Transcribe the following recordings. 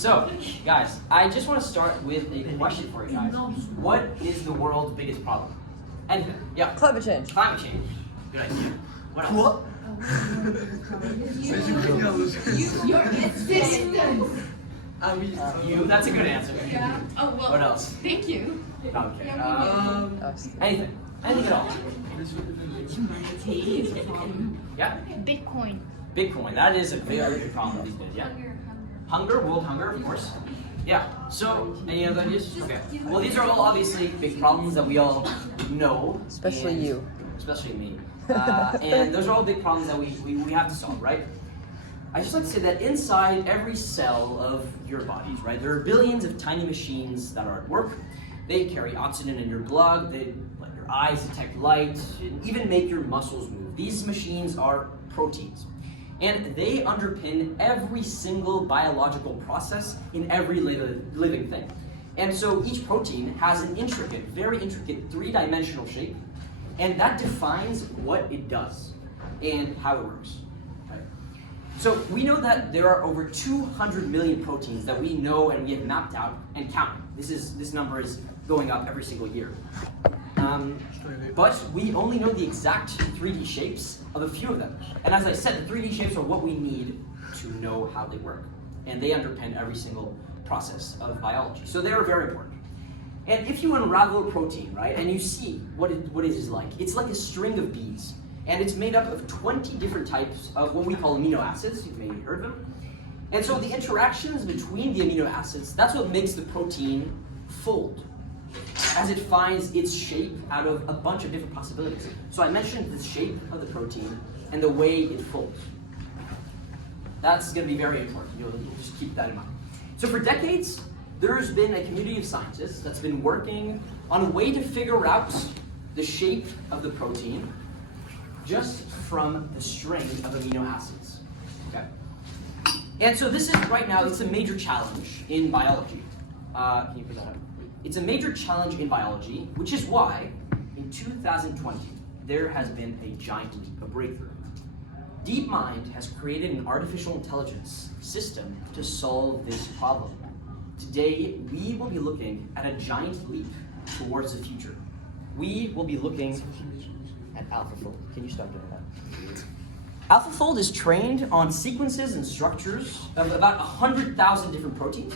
So, guys, I just want to start with a question for you guys. What is the world's biggest problem? Anything? Yeah. Climate change. Climate change. Good idea. What else? What? Your existence. You. That's a good answer. Yeah. Oh well. What else? Thank you. Okay. Anything. Anything at all. Humanity is a problem. Yeah. Bitcoin. Bitcoin. That is a very big problem these days. Yeah. Hunger, world hunger, of course. Yeah. So, any other ideas? Okay. Well, these are all obviously big problems that we all know. Especially you. Especially me. And those are all big problems that we have to solve, right? I just like to say that inside every cell of your bodies, right, there are billions of tiny machines that are at work. They carry oxygen in your blood, they let your eyes detect light, and even make your muscles move. These machines are proteins. And they underpin every single biological process in every living thing. And so each protein has an intricate, very intricate, three-dimensional shape, and that defines what it does and how it works. Right? So we know that there are over 200 million proteins that we know and we have mapped out and counted. This number is going up every single year. But we only know the exact 3D shapes of a few of them. And as I said, the 3D shapes are what we need to know how they work. And they underpin every single process of biology. So they are very important. And if you unravel a protein, right, and you see what it is like, it's like a string of beads. And it's made up of 20 different types of what we call amino acids. You've maybe heard of them. And so the interactions between the amino acids, that's what makes the protein fold, as it finds its shape out of a bunch of different possibilities. So I mentioned the shape of the protein and the way it folds. That's going to be very important. You'll just keep that in mind. So for decades, there's been a community of scientists that's been working on a way to figure out the shape of the protein just from the string of amino acids. Okay? And so this is, right now, it's a major challenge in biology. Can you put that up? It's a major challenge in biology, which is why, in 2020, there has been a giant leap, a breakthrough. DeepMind has created an artificial intelligence system to solve this problem. Today, we will be looking at a giant leap towards the future. We will be looking at AlphaFold. Can you stop doing that? AlphaFold is trained on sequences and structures of about 100,000 different proteins,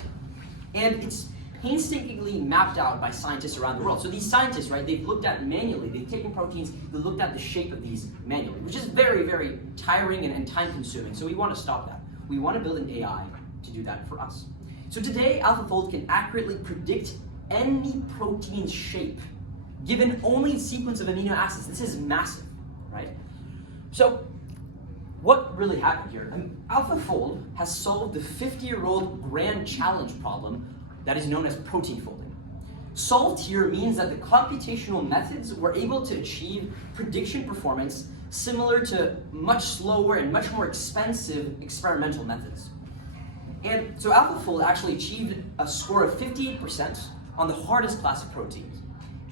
and it's painstakingly mapped out by scientists around the world. So these scientists, right, they've looked at manually, they've taken proteins, they've looked at the shape of these manually, which is very, very tiring and time-consuming. So we want to stop that. We want to build an AI to do that for us. So today, AlphaFold can accurately predict any protein's shape, given only a sequence of amino acids. This is massive, right? So what really happened here? AlphaFold has solved the 50-year-old grand challenge problem that is known as protein folding. Solved here means that the computational methods were able to achieve prediction performance similar to much slower and much more expensive experimental methods. And so AlphaFold actually achieved a score of 58% on the hardest class of proteins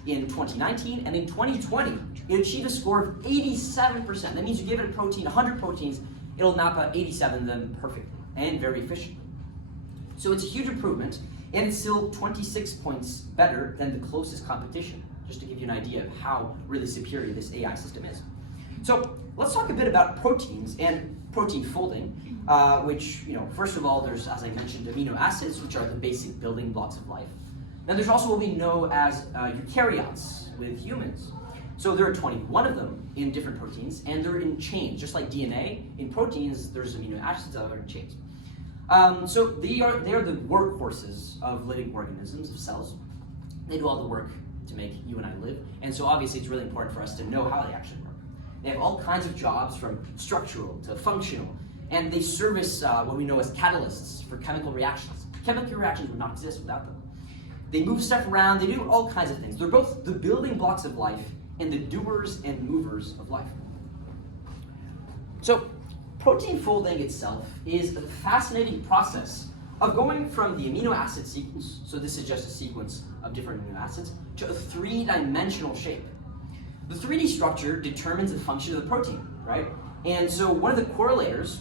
in 2019, and in 2020, it achieved a score of 87%. That means you give it a protein, 100 proteins, it'll map out 87 of them perfectly and very efficiently. So it's a huge improvement, and it's still 26 points better than the closest competition, just to give you an idea of how really superior this AI system is. So let's talk a bit about proteins and protein folding, which, first of all, there's, as I mentioned, amino acids, which are the basic building blocks of life. Then there's also what we know as eukaryotes with humans. So there are 21 of them in different proteins, and they're in chains, just like DNA. In proteins, there's amino acids that are in chains. So they are the workhorses of living organisms, of cells. They do all the work to make you and I live, and so obviously it's really important for us to know how they actually work. They have all kinds of jobs, from structural to functional, and they service what we know as catalysts for chemical reactions. Chemical reactions would not exist without them. They move stuff around, they do all kinds of things. They're both the building blocks of life and the doers and movers of life. So protein folding itself is a fascinating process of going from the amino acid sequence, so this is just a sequence of different amino acids, to a three-dimensional shape. The 3D structure determines the function of the protein, right? And so one of the correlators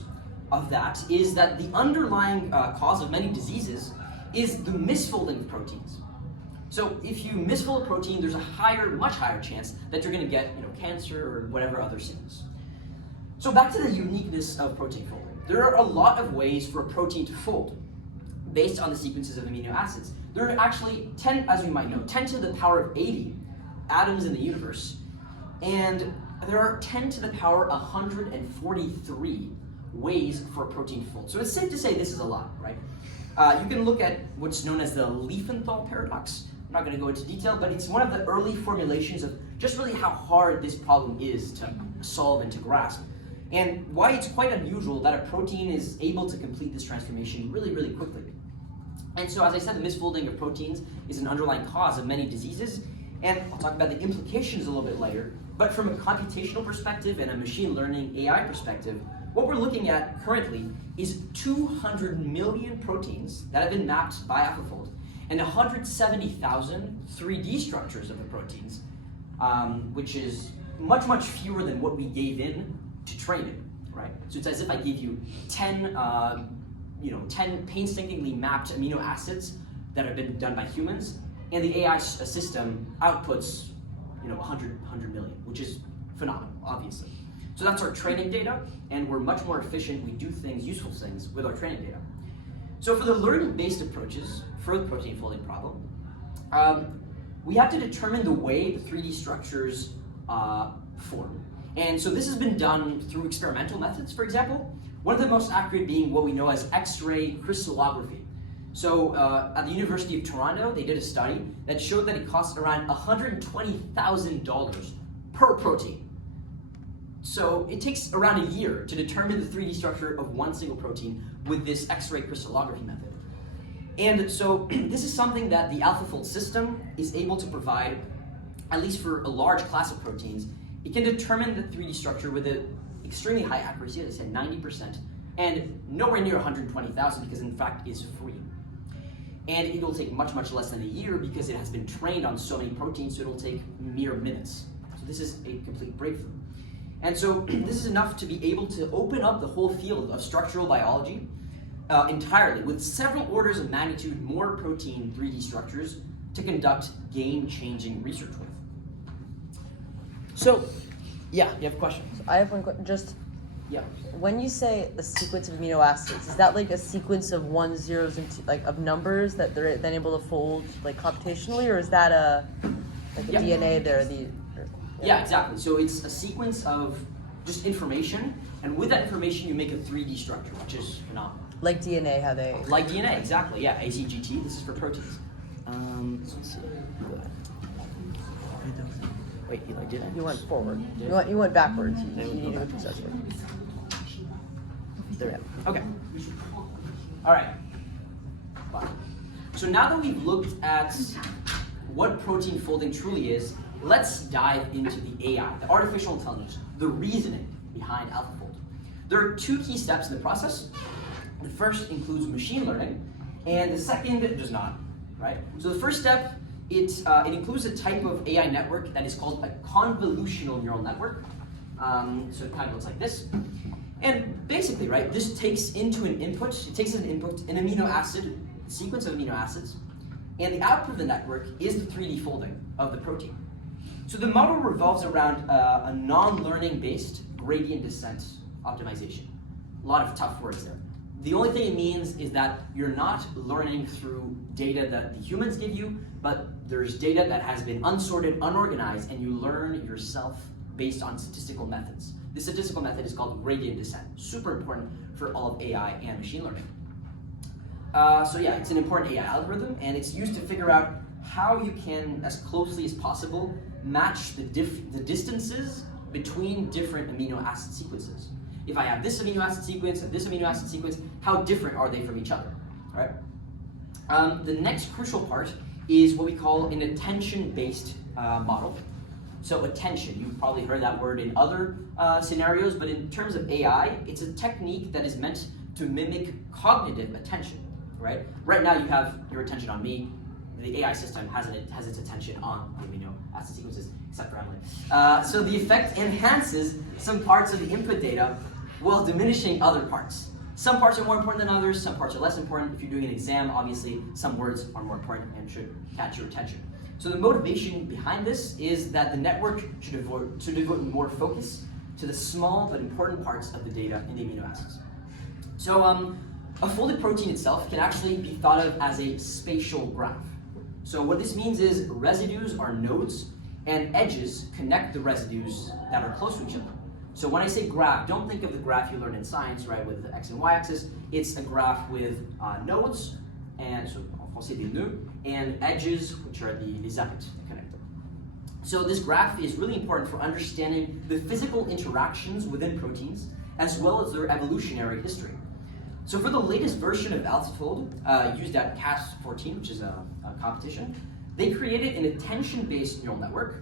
of that is that the underlying cause of many diseases is the misfolding of proteins. So if you misfold a protein, there's a much higher chance that you're going to get, cancer or whatever other sickness. So back to the uniqueness of protein folding. There are a lot of ways for a protein to fold based on the sequences of amino acids. There are actually 10, as you might know, 10 to the power of 80 atoms in the universe, and there are 10 to the power 143 ways for a protein to fold. So it's safe to say this is a lot, right? You can look at what's known as the Liefenthal paradox. I'm not going to go into detail, but it's one of the early formulations of just really how hard this problem is to solve and to grasp, and why it's quite unusual that a protein is able to complete this transformation really, really quickly. And so, as I said, the misfolding of proteins is an underlying cause of many diseases, and I'll talk about the implications a little bit later, but from a computational perspective and a machine learning AI perspective, what we're looking at currently is 200 million proteins that have been mapped by AlphaFold, and 170,000 3D structures of the proteins, which is much, much fewer than what we gave in to train it, right? So it's as if I gave you 10 painstakingly mapped amino acids that have been done by humans, and the AI system outputs, 100 million, which is phenomenal, obviously. So that's our training data, and we're much more efficient. We do things, useful things, with our training data. So for the learning-based approaches for the protein folding problem, we have to determine the way the 3D structures form. And so this has been done through experimental methods, for example, one of the most accurate being what we know as X-ray crystallography. So at the University of Toronto, they did a study that showed that it costs around $120,000 per protein. So it takes around a year to determine the 3D structure of one single protein with this X-ray crystallography method. And so this is something that the AlphaFold system is able to provide, at least for a large class of proteins. It can determine the 3D structure with an extremely high accuracy, as I said, 90%, and nowhere near 120,000 because in fact it's free. And it will take much, much less than a year because it has been trained on so many proteins, so it'll take mere minutes. So this is a complete breakthrough. And so this is enough to be able to open up the whole field of structural biology entirely, with several orders of magnitude more protein 3D structures to conduct game-changing research with. So, yeah, you have questions? I have one question. Yeah. When you say a sequence of amino acids, is that like a sequence of ones, zeros, and of numbers that they're then able to fold computationally, or is that a DNA there? Yeah, exactly. So it's a sequence of just information, and with that information, you make a 3D structure, which is phenomenal. Like DNA, how they... Like DNA, exactly. Yeah, ACGT. This is for proteins. Let's see. Wait, Eli, did I? You went forward. You went backwards. You need to go successfully. There. Okay. All right. Wow. So now that we've looked at what protein folding truly is, let's dive into the AI, the artificial intelligence, the reasoning behind AlphaFold. There are two key steps in the process. The first includes machine learning, and the second does not, right? So the first step, it includes a type of AI network that is called a convolutional neural network. So it kind of looks like this. And basically, right, this takes into an input, an amino acid, a sequence of amino acids, and the output of the network is the 3D folding of the protein. So the model revolves around a non-learning based gradient descent optimization. A lot of tough words there. The only thing it means is that you're not learning through data that the humans give you, but there's data that has been unsorted, unorganized, and you learn yourself based on statistical methods. This statistical method is called gradient descent. Super important for all of AI and machine learning. So yeah, it's an important AI algorithm, and it's used to figure out how you can, as closely as possible, match the distances between different amino acid sequences. If I have this amino acid sequence and this amino acid sequence, how different are they from each other? All right? The next crucial part is what we call an attention-based model. So attention, you've probably heard that word in other scenarios, but in terms of AI, it's a technique that is meant to mimic cognitive attention, right? Right now you have your attention on me. The AI system has its attention on the amino acid sequences, except for Emily. So the effect enhances some parts of the input data while diminishing other parts. Some parts are more important than others, some parts are less important. If you're doing an exam, obviously some words are more important and should catch your attention. So the motivation behind this is that the network should devote more focus to the small but important parts of the data in the amino acids. So a folded protein itself can actually be thought of as a spatial graph. So what this means is residues are nodes and edges connect the residues that are close to each other. So when I say graph, don't think of the graph you learned in science, right, with the x and y axis. It's a graph with nodes, and so en français des nœuds, and edges, which are les arêtes that connect them. So this graph is really important for understanding the physical interactions within proteins, as well as their evolutionary history. So for the latest version of AlphaFold, used at CAS 14, which is a competition, they created an attention-based neural network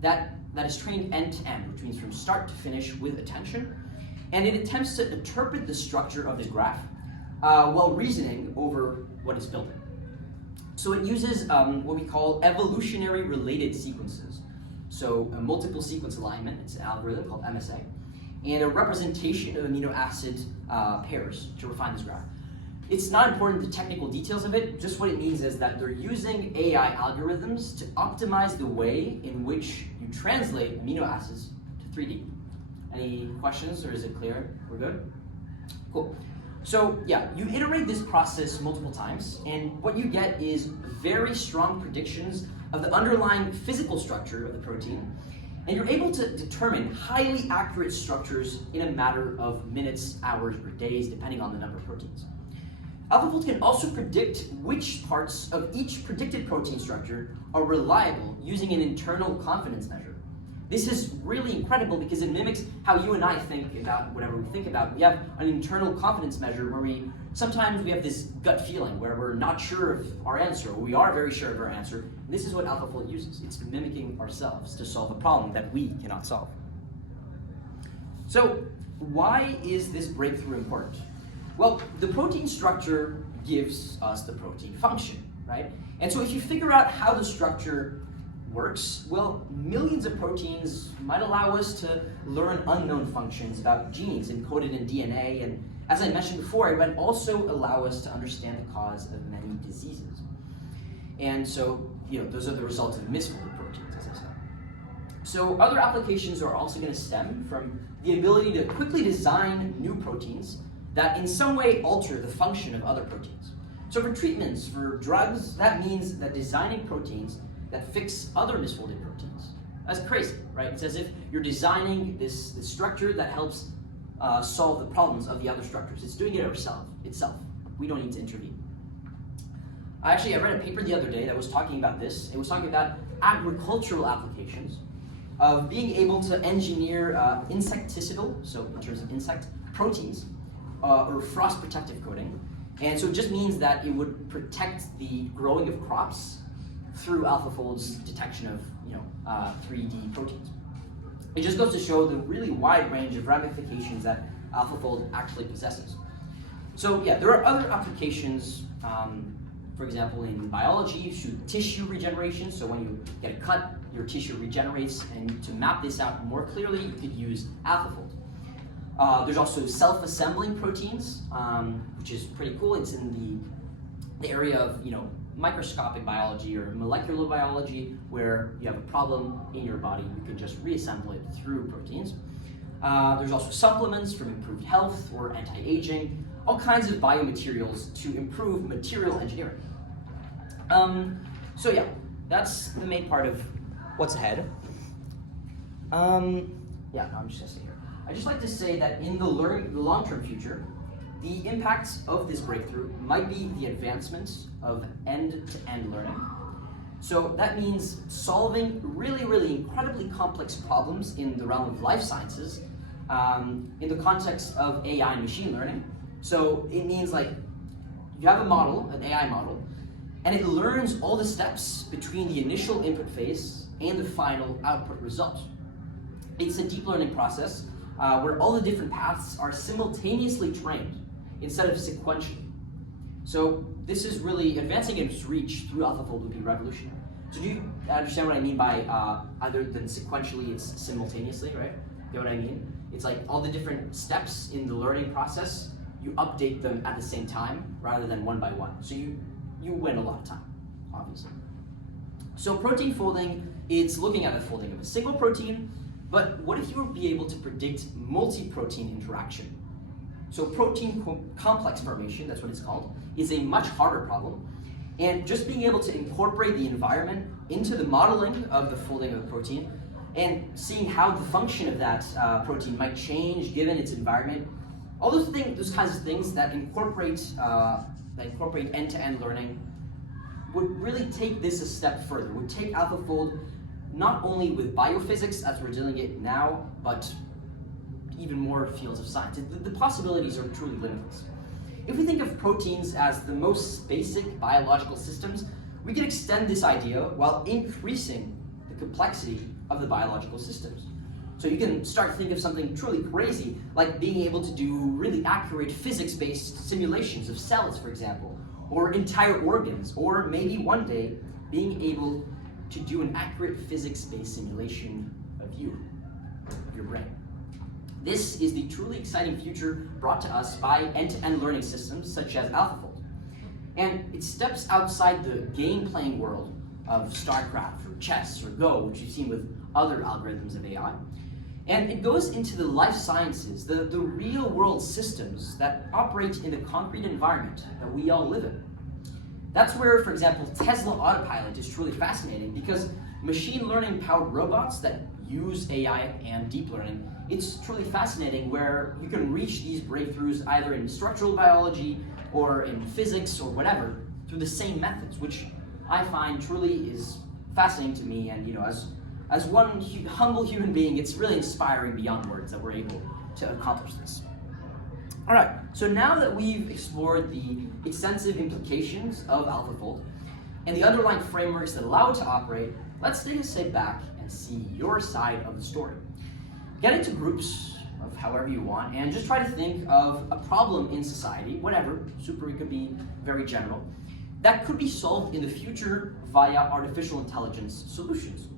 that is trained end-to-end, which means from start to finish with attention, and it attempts to interpret the structure of this graph while reasoning over what is built in. So it uses what we call evolutionary related sequences. So a multiple sequence alignment, it's an algorithm called MSA, and a representation of amino acid pairs to refine this graph. It's not important the technical details of it, just what it means is that they're using AI algorithms to optimize the way in which you translate amino acids to 3D. Any questions, or is it clear? We're good? Cool. So yeah, you iterate this process multiple times, and what you get is very strong predictions of the underlying physical structure of the protein, and you're able to determine highly accurate structures in a matter of minutes, hours, or days, depending on the number of proteins. AlphaFold can also predict which parts of each predicted protein structure are reliable using an internal confidence measure. This is really incredible because it mimics how you and I think about whatever we think about. We have an internal confidence measure where sometimes we have this gut feeling where we're not sure of our answer, or we are very sure of our answer. And this is what AlphaFold uses. It's mimicking ourselves to solve a problem that we cannot solve. So why is this breakthrough important? Well, the protein structure gives us the protein function, right? And so if you figure out how the structure works, well, millions of proteins might allow us to learn unknown functions about genes encoded in DNA, and as I mentioned before, it might also allow us to understand the cause of many diseases. And so, those are the results of misfolded proteins, as I said. So other applications are also going to stem from the ability to quickly design new proteins that in some way alter the function of other proteins. So for treatments, for drugs, that means that designing proteins that fix other misfolded proteins. That's crazy, right? It's as if you're designing this structure that helps solve the problems of the other structures. It's doing it itself. We don't need to intervene. I read a paper the other day that was talking about this. It was talking about agricultural applications of being able to engineer insecticidal, so in terms of insect, proteins, or frost protective coating. And so it just means that it would protect the growing of crops through AlphaFold's detection of 3D proteins. It just goes to show the really wide range of ramifications that AlphaFold actually possesses. So yeah, there are other applications, for example, in biology, tissue regeneration. So when you get a cut, your tissue regenerates, and to map this out more clearly, you could use AlphaFold. There's also self-assembling proteins, which is pretty cool. It's in the area of microscopic biology or molecular biology, where you have a problem in your body, you can just reassemble it through proteins. There's also supplements from improved health or anti-aging, all kinds of biomaterials to improve material engineering. So yeah, that's the main part of what's ahead. I'm just gonna stay here. I'd just like to say that in the long-term future, the impacts of this breakthrough might be the advancements of end-to-end learning. So that means solving really, really incredibly complex problems in the realm of life sciences in the context of AI and machine learning. So it means like you have a model, an AI model, and it learns all the steps between the initial input phase and the final output result. It's a deep learning process where all the different paths are simultaneously trained instead of sequentially. So this is really advancing its reach through AlphaFold would be revolutionary. So do you understand what I mean by other than sequentially, it's simultaneously, right? You know what I mean? It's like all the different steps in the learning process you update them at the same time rather than one by one. So you win a lot of time, obviously. So protein folding, it's looking at the folding of a single protein, but what if you were be able to predict multi-protein interaction? So protein complex formation, that's what it's called, is a much harder problem. And just being able to incorporate the environment into the modeling of the folding of the protein and seeing how the function of that protein might change given its environment, all those kinds of things that incorporate end-to-end learning would really take this a step further, would take AlphaFold not only with biophysics as we're dealing it now, but even more fields of science. The possibilities are truly limitless. If we think of proteins as the most basic biological systems, we can extend this idea while increasing the complexity of the biological systems. So you can start to think of something truly crazy, like being able to do really accurate physics-based simulations of cells, for example, or entire organs, or maybe one day being able to do an accurate physics-based simulation of you, of your brain. This is the truly exciting future brought to us by end-to-end learning systems such as AlphaFold. And it steps outside the game-playing world of StarCraft or chess or Go, which you've seen with other algorithms of AI. And it goes into the life sciences, the real-world systems that operate in the concrete environment that we all live in. That's where, for example, Tesla Autopilot is truly fascinating because machine learning-powered robots that use AI and deep learning, it's truly fascinating where you can reach these breakthroughs either in structural biology or in physics or whatever through the same methods, which I find truly is fascinating to me. And as one humble human being, it's really inspiring beyond words that we're able to accomplish this. All right, so now that we've explored the extensive implications of AlphaFold and the underlying frameworks that allow it to operate, let's take a step back and see your side of the story. Get into groups of however you want and just try to think of a problem in society, whatever, it could be very general, that could be solved in the future via artificial intelligence solutions.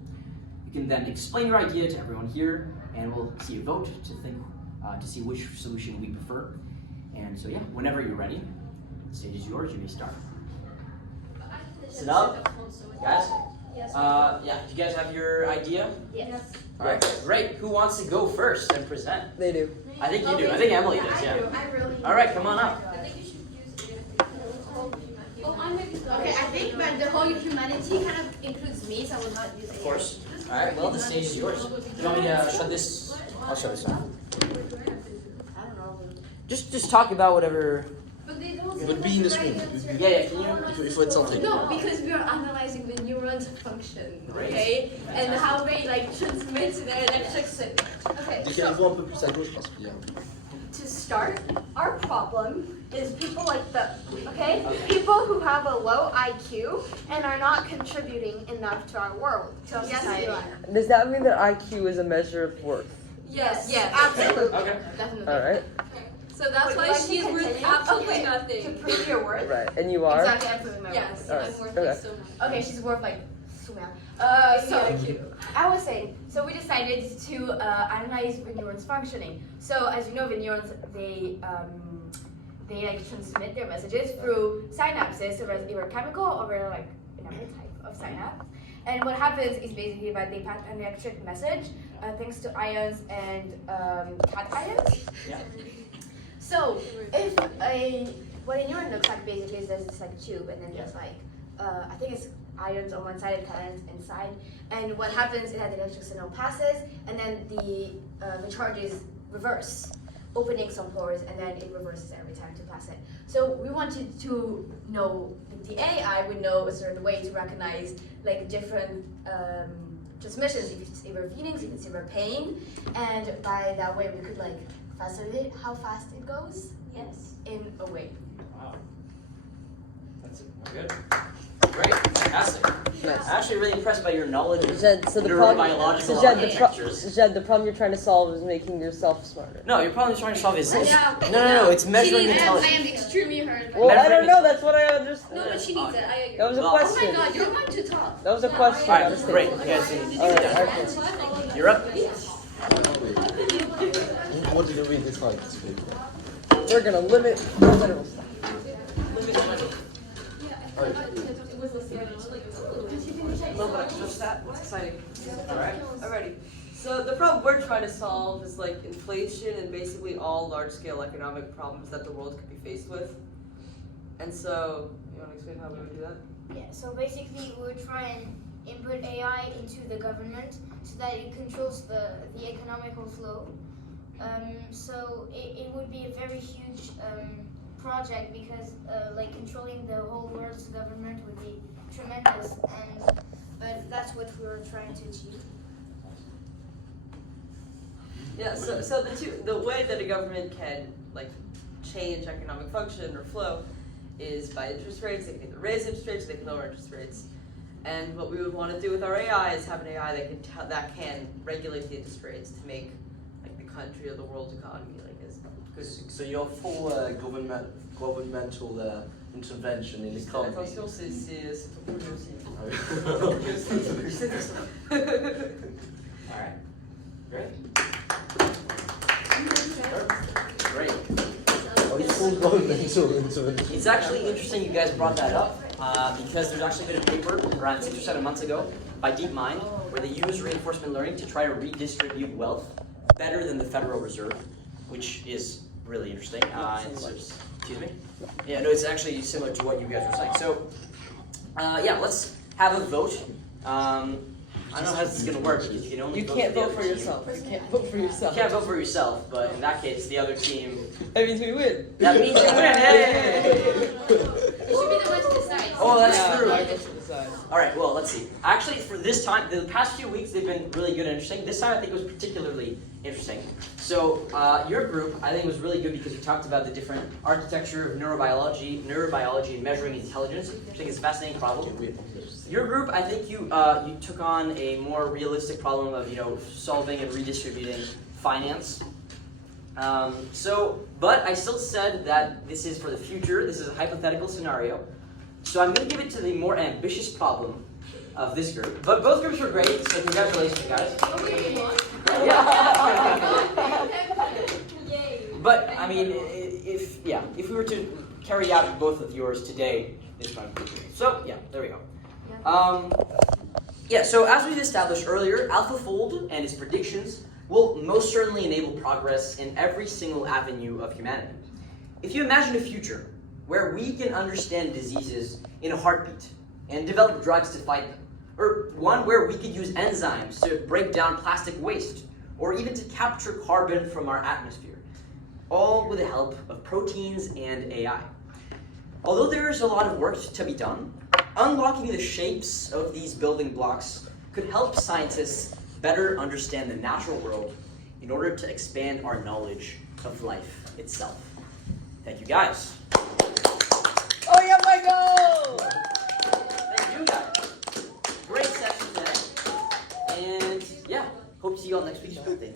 You can then explain your idea to everyone here and we'll see a vote to see which solution we prefer. And so yeah, whenever you're ready, the stage is yours, you may start. Sit up, guys. Yeah, do you guys have your idea? Yes. All right, great. Who wants to go first and present? They do. I think you do. I think Emily does, yeah. I really All right, come on up. I think you should use Okay, I think that the whole humanity kind of includes me, so I will not use it. Of course. All right, well, the stage is yours. Do you want me to shut this? I'll shut this off. I don't know. Just talk about whatever. But they don't It would be in the screen. Yeah, can you? Il faut être centré. No, because we are analyzing the neurons function, Great. okay? And how they like transmit their electric signal. Okay, Décalez-vous un peu plus à gauche parce qu'il y a... To start, our problem is people like the, okay? People who have a low IQ and are not contributing enough to our world, to our society. Does that mean that IQ is a measure of worth? Yes, Yes. absolutely. Okay. definitely. All right. So that's Would why you like to she's worth continue? absolutely Okay. To nothing. prove your worth. Right. And you are? Exactly, absolutely my Yes, worth. Alright, I'm worth okay. like so much. Okay, she's worth like so I was saying, so we decided to analyze the neurons functioning. So as you know, the neurons they like transmit their messages through synapses, so there's either chemical or like another type of synapse. And what happens is basically that they pass an electric message thanks to ions and cations. Yeah. So if what a neuron looks like basically is there's this like tube and then there's like I think it's ions on one side and cations inside. And what happens is that the electric signal passes and then the charges reverse, opening some pores and then it reverses every time to pass it. So we wanted to know that the AI would know a certain way to recognize like different transmissions, if it's either feelings, if it's either pain, and by that way we could like facilitate how fast it goes. Yes, in a way. Wow. That's good. Great. Fantastic. Nice. I'm actually really impressed by your knowledge of Jed, so the problem, neurobiological architectures. Jed, the problem you're trying to solve is making yourself smarter. No, you're probably trying to solve is Yeah. No, it's measuring I intelligence. am extremely hurt. Well, I Measuring don't know. That's what I understood. No, but she needs it. I agree. That was a Well- Oh my question. god, you're one to talk. That was a question. All not a right, great. statement. You guys can All sit right, down. okay. You're up. What did you read this like? We're gonna limit the literal stuff. A little bit of extra stat. What's exciting? Alright. Alrighty. So the problem we're trying to solve is like inflation and basically all large-scale economic problems that the world could be faced with. And so, you want to explain how we would do that? Yeah, so basically we would try and input AI into the government so that it controls the economical flow. So it would be a very huge project because like controlling the whole world's government would be tremendous, but that's what we were trying to achieve. Yeah, so the way that a government can like change economic function or flow is by interest rates. They can either raise interest rates, they can lower interest rates. And what we would want to do with our AI is have an AI that can regulate the interest rates to make like the country or the world's economy like as good. So your full governmental intervention in the economy. Attention, c'est trop cool aussi. Alright. Great. Great. Oh, it's full governmental intervention. It's actually interesting you guys brought that up because there's actually been a paper around 6 or 7 months ago by DeepMind where they use reinforcement learning to try to redistribute wealth better than the Federal Reserve, which is really interesting. Excuse me? Yeah, no, it's actually similar to what you guys were saying. So, yeah, let's have a vote. I don't know how this is going to work because you can only You vote can't for the vote other for team. yourself. You can't vote for yourself. You can't vote for yourself, but in that case, the other team. That means we win. That means you win. Hey! You should be the one to decide. Oh, that's Yeah, true. I guess we decide. All right, well, let's see. Actually, for this time, the past few weeks, they've been really good and interesting. This time, I think it was particularly interesting. So, your group, I think, was really good because you talked about the different architecture of neurobiology, and measuring intelligence, which I think is a fascinating problem. Your group, I think you took on a more realistic problem of solving and redistributing finance. But I still said that this is for the future. This is a hypothetical scenario. So I'm going to give it to the more ambitious problem of this group. But both groups were great, so congratulations, guys. But I mean, if we were to carry out both of yours today, this one would be great. So yeah, there we go. So as we've established earlier, AlphaFold and its predictions will most certainly enable progress in every single avenue of humanity. If you imagine a future where we can understand diseases in a heartbeat and develop drugs to fight them, or one where we could use enzymes to break down plastic waste, or even to capture carbon from our atmosphere, all with the help of proteins and AI. Although there is a lot of work to be done, unlocking the shapes of these building blocks could help scientists better understand the natural world in order to expand our knowledge of life itself. Thank you, guys. Oh yeah, Mickael! Thank you, guys. Great session today. And yeah, hope to see you all next week's birthday.